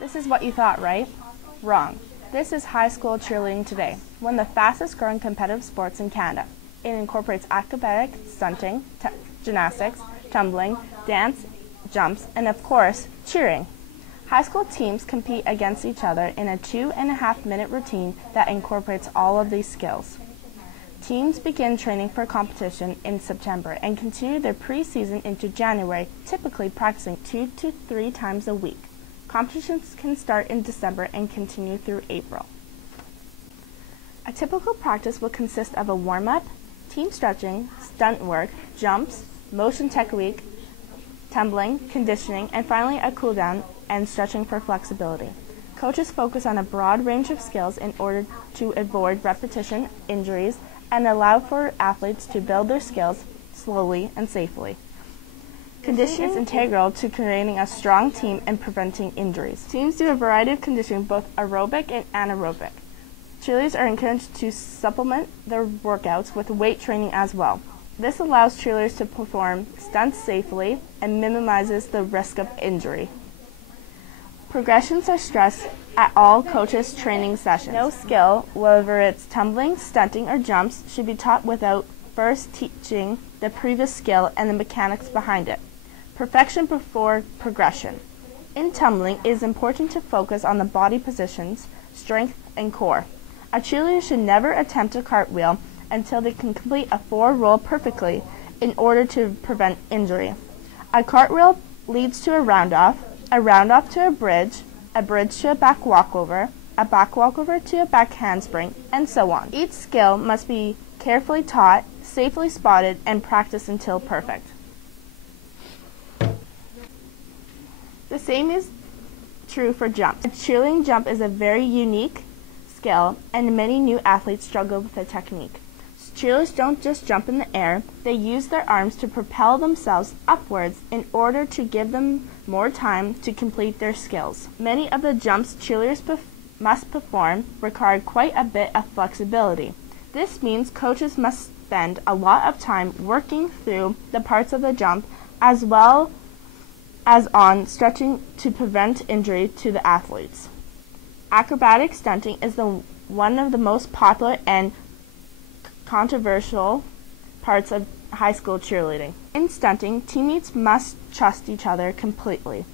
This is what you thought, right? Wrong. This is high school cheerleading today, one of the fastest growing competitive sports in Canada. It incorporates acrobatic, stunting, gymnastics, tumbling, dance, jumps, and of course, cheering. High school teams compete against each other in a 2.5-minute routine that incorporates all of these skills. Teams begin training for competition in September and continue their pre-season into January, typically practicing 2 to 3 times a week. Competitions can start in December and continue through April. A typical practice will consist of a warm-up, team stretching, stunt work, jumps, motion technique, tumbling, conditioning, and finally a cool-down and stretching for flexibility. Coaches focus on a broad range of skills in order to avoid repetition, injuries, and allow for athletes to build their skills slowly and safely. Conditioning is integral to creating a strong team and preventing injuries. Teams do a variety of conditioning, both aerobic and anaerobic. Cheerleaders are encouraged to supplement their workouts with weight training as well. This allows cheerleaders to perform stunts safely and minimizes the risk of injury. Progressions are stressed at all coaches' training sessions. No skill, whether it's tumbling, stunting, or jumps, should be taught without first teaching the previous skill and the mechanics behind it. Perfection before progression. In tumbling, it is important to focus on the body positions, strength, and core. A cheerleader should never attempt a cartwheel until they can complete a 4-roll perfectly in order to prevent injury. A cartwheel leads to a round-off to a bridge to a back walkover to a back handspring, and so on. Each skill must be carefully taught, safely spotted, and practiced until perfect. The same is true for jumps. A cheerleading jump is a very unique skill, and many new athletes struggle with the technique. Cheerleaders don't just jump in the air, they use their arms to propel themselves upwards in order to give them more time to complete their skills. Many of the jumps cheerleaders must perform require quite a bit of flexibility. This means coaches must spend a lot of time working through the parts of the jump as well as on stretching to prevent injury to the athletes. Acrobatic stunting is one of the most popular and controversial parts of high school cheerleading. In stunting, teammates must trust each other completely.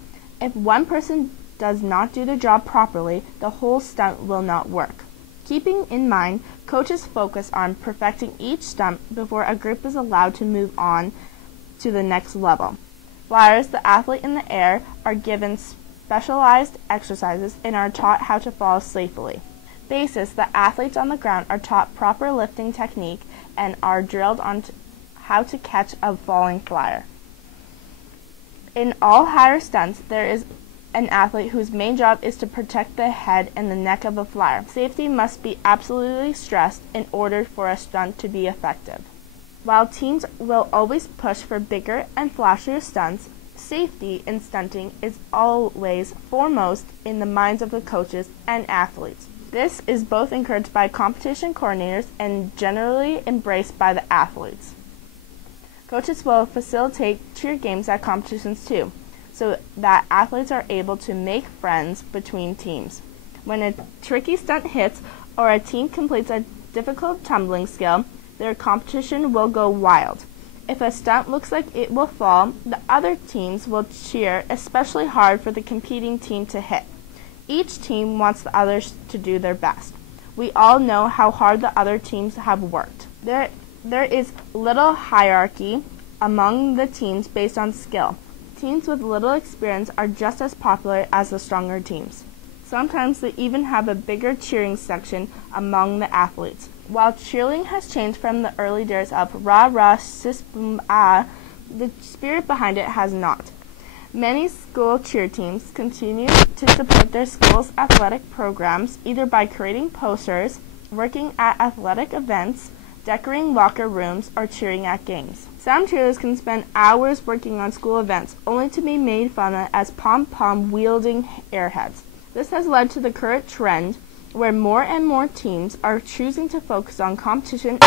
If one person does not do the job properly, the whole stunt will not work. Keeping in mind, coaches focus on perfecting each stunt before a group is allowed to move on to the next level. Flyers, the athlete in the air, are given specialized exercises and are taught how to fall safely. Bases, the athletes on the ground, are taught proper lifting technique and are drilled on how to catch a falling flyer. In all higher stunts, there is an athlete whose main job is to protect the head and the neck of a flyer. Safety must be absolutely stressed in order for a stunt to be effective. While teams will always push for bigger and flashier stunts, safety in stunting is always foremost in the minds of the coaches and athletes. This is both encouraged by competition coordinators and generally embraced by the athletes. Coaches will facilitate cheer games at competitions too, so that athletes are able to make friends between teams. When a tricky stunt hits or a team completes a difficult tumbling skill, their competition will go wild. If a stunt looks like it will fall, the other teams will cheer especially hard for the competing team to hit. Each team wants the others to do their best. We all know how hard the other teams have worked. There is little hierarchy among the teams based on skill. Teams with little experience are just as popular as the stronger teams. Sometimes they even have a bigger cheering section among the athletes. While cheerleading has changed from the early days of rah rah sis boom ah, the spirit behind it has not. Many school cheer teams continue to support their school's athletic programs either by creating posters, working at athletic events, decorating locker rooms, or cheering at games. Some cheerleaders can spend hours working on school events, only to be made fun of as pom-pom wielding airheads. This has led to the current trend where more and more teams are choosing to focus on competition